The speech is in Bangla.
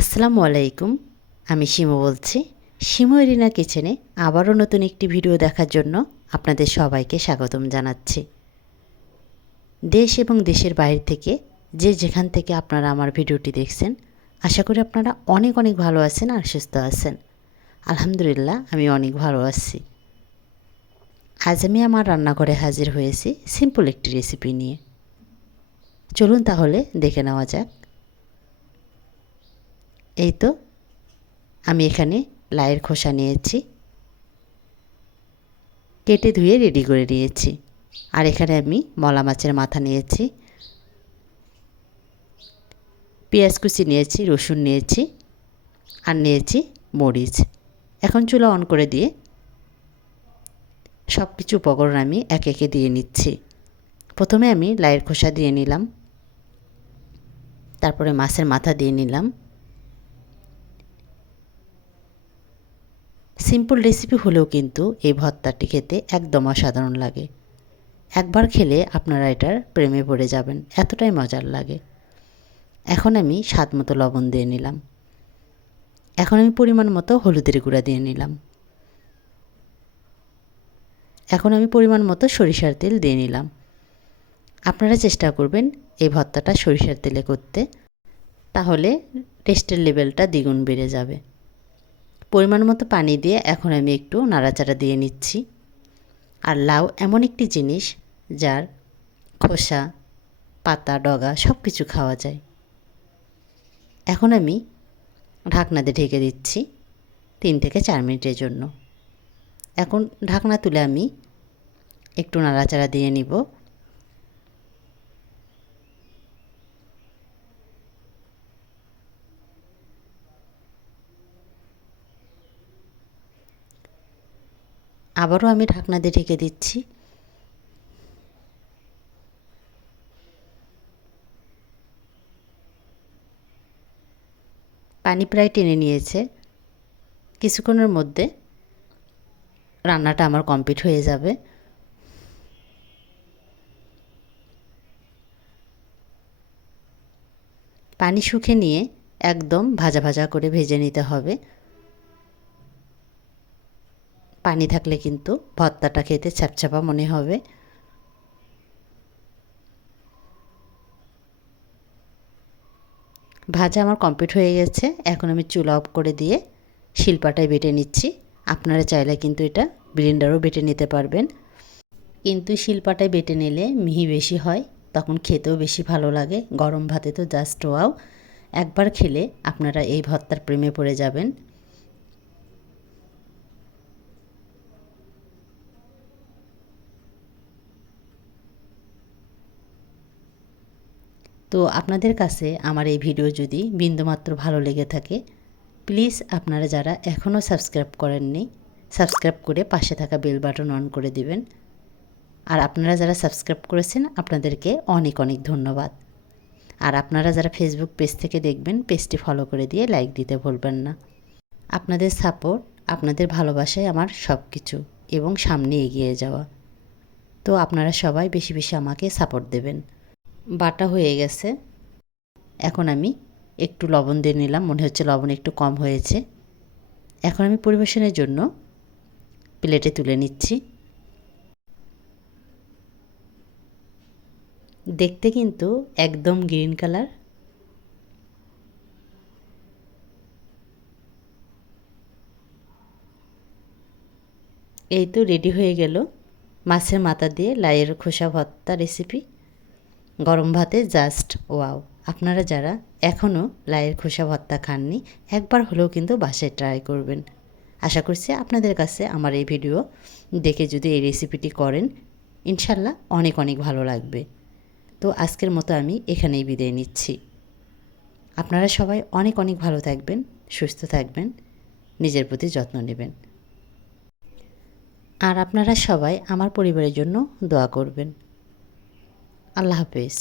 আসসালামু আলাইকুম, আমি শিমু বলছি। শিমু এরিনা কিচেনে আবারও নতুন একটি ভিডিও দেখার জন্য আপনাদের সবাইকে স্বাগতম জানাচ্ছি। দেশ এবং দেশের বাইরে থেকে যে যেখান থেকে আপনারা আমার ভিডিওটি দেখছেন, আশা করি আপনারা অনেক অনেক ভালো আছেন আর সুস্থ আছেন। আলহামদুলিল্লাহ, আমি অনেক ভালো আছি। আজ আমি আমার রান্নাঘরে হাজির হয়েছি সিম্পল একটি রেসিপি নিয়ে। চলুন তাহলে দেখে নেওয়া যাক। এই তো, আমি এখানে লাইয়ের খোসা নিয়েছি। কেটে ধুয়ে রেডি করে নিয়েছি। আর এখানে আমি মলা মাছের মাথা নিয়েছি। পেঁয়াজ কুচি নিয়েছি, রসুন নিয়েছি আর নিয়েছি মরিচ। এখন চুলা অন করে দিয়ে সব কিছু উপকরণ আমি একে একে দিয়ে নিচ্ছি। প্রথমে আমি লাইয়ের খোসা দিয়ে নিলাম। তারপরে মাছের মাথা দিয়ে নিলাম। সিম্পল রেসিপি হলেও কিন্তু এই ভর্তাটি খেতে একদম অসাধারণ লাগে। একবার খেলে আপনারা এটার প্রেমে পড়ে যাবেন, এতটাই মজার লাগে। এখন আমি স্বাদ মতো লবণ দিয়ে নিলাম। এখন আমি পরিমাণ মতো হলুদের গুঁড়া দিয়ে নিলাম। এখন আমি পরিমাণ মতো সরিষার তেল দিয়ে নিলাম। আপনারা চেষ্টা করবেন এই ভর্তাটা সরিষার তেলে করতে, তাহলে টেস্টের লেভেলটা দ্বিগুণ বেড়ে যাবে। পরিমাণ মতো পানি দিয়ে এখন আমি একটু নাড়াচাড়া দিয়ে নিচ্ছি। আর লাউ এমন একটি জিনিস যার খোসা, পাতা, ডগা সব কিছু খাওয়া যায়। এখন আমি ঢাকনা দিয়ে ঢেকে দিচ্ছি তিন থেকে চার মিনিটের জন্য। এখন ঢাকনা তুলে আমি একটু নাড়াচাড়া দিয়ে নিব। আবারও আমি ঢাকনা দিয়ে ঢেকে দিচ্ছি। পানি প্রায় টেনে নিয়েছে। কিছুক্ষণের মধ্যে রান্নাটা আমার কমপ্লিট হয়ে যাবে। পানি শুকে নিয়ে একদম ভাজা ভাজা করে ভেজে নিতে হবে। পানি থাকলে কিন্তু ভর্তাটা খেতে ছ্যাপছাপা মনে হবে। ভাজা আমার কমপ্লিট হয়ে গেছে। এখন আমি চুলা অফ করে দিয়ে শিল্পাটায় বেটে নিচ্ছি। আপনারা চাইলে কিন্তু এটা ব্লেন্ডারও বেটে নিতে পারবেন। কিন্তু শিল্পাটায় বেটে নিলে মিহি বেশি হয়, তখন খেতেও বেশি ভালো লাগে। গরম ভাতে তো জাস্ট ওয়াও। একবার খেলে আপনারা এই ভর্তার প্রেমে পড়ে যাবেন। তো আপনাদের কাছে আমার এই ভিডিও যদি বিন্দুমাত্র ভালো লেগে থাকে প্লিজ আপনারা যারা এখনও সাবস্ক্রাইব করেননি সাবস্ক্রাইব করে পাশে থাকা বেল বাটন অন করে দিবেন। আর আপনারা যারা সাবস্ক্রাইব করেছেন, আপনাদেরকে অনেক অনেক ধন্যবাদ। আর আপনারা যারা ফেসবুক পেজ থেকে দেখবেন পেজটি ফলো করে দিয়ে লাইক দিতে ভুলবেন না। আপনাদের সাপোর্ট আপনাদের ভালোবাসায় আমার সব কিছু এবং সামনে এগিয়ে যাওয়া। তো আপনারা সবাই বেশি বেশি আমাকে সাপোর্ট দেবেন। বাটা হয়ে গেছে। এখন আমি একটু লবণ দিয়ে নিলাম, মনে হচ্ছে লবণ একটু কম হয়েছে। এখন আমি পরিবেশনের জন্য প্লেটে তুলে নিচ্ছি। দেখতে কিন্তু একদম গ্রিন কালার। এই তো রেডি হয়ে গেল মাছের মাথা দিয়ে লাইয়ের খোসা ভর্তা রেসিপি। গরম ভাতে জাস্ট ওয়াও। আপনারা যারা এখনও লাইয়ের খোসা ভর্তা খাননি, একবার হলেও কিন্তু বাসায় ট্রাই করবেন। আশা করছি আপনাদের কাছে আমার এই ভিডিও দেখে যদি এই রেসিপিটি করেন, ইনশাল্লাহ অনেক অনেক ভালো লাগবে। তো আজকের মতো আমি এখানেই বিদায় নিচ্ছি। আপনারা সবাই অনেক অনেক ভালো থাকবেন, সুস্থ থাকবেন, নিজের প্রতি যত্ন নেবেন। আর আপনারা সবাই আমার পরিবারের জন্য দোয়া করবেন। আল্লাহ হাফেজ।